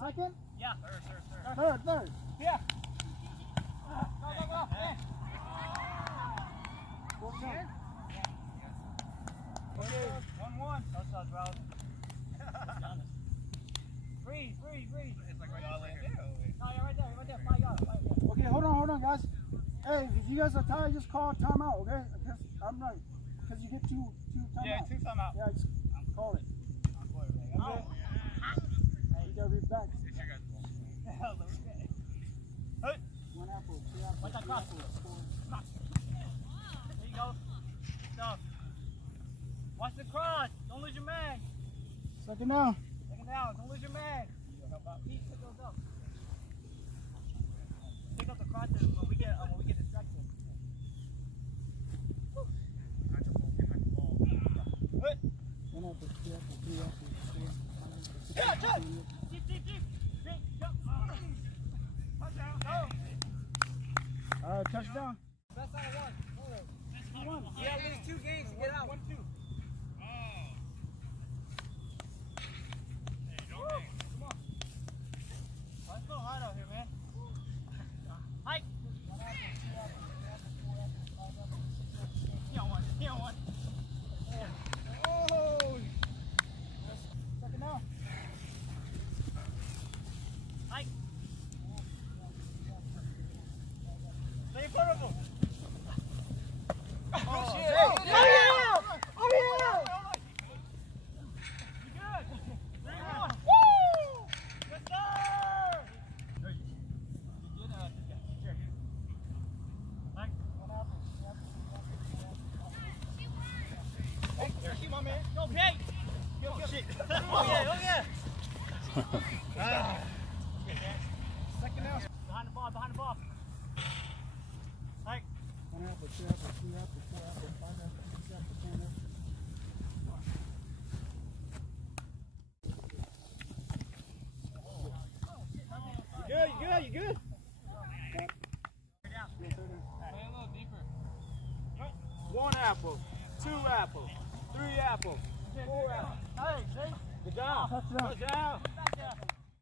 Second? Yeah. Third. Yeah. Go. Okay, 1-1. Touchdown, Ralph. Freeze. It's like right there. No, you're right there. Flag out. Okay, hold on, guys. Hey, if you guys are tired, just call timeout, okay? Because I'm right. Because you get two timeouts. Yeah, 2 timeout. Yeah, just call it. Okay. Hey, you gotta be back. Hey. 1 apple, 2 apples. What's that cross? There you go. Stop. Watch the cross. Don't lose your man. Second down. Second down. Don't lose your man. Pete, pick those up. Pick up the crosses when we get distracted. Hey. 1 apple, 2 apples, 3 apples, 4 apples. Yeah, deep. Jump. Touchdown. Go. All right, touchdown. Best out of 1. One. You gotta lose 2 games to get out. 1-2. Come on. Let's go hard out here, man. Hike. He on one. Oh! Second down. Hike. Stay in front of him. Oh, shit. Oh, yeah! You good? 3-1. Woo! Yes, sir! Hey, you did sure. Hike. Hey, here, keep my man. Go, Jake! Oh, shit. Oh, yeah. Second down. Behind the ball. Hike. 1 apple, 2 apples, 3 apples, 4 apples, 5 apples, 6 apples, 10 apples. You good? Play Play a little deeper. 1 apple, 2 apples, 3 apples, 4 apples. Hey, see? Good job. Touchdown. Touchdown. Back there.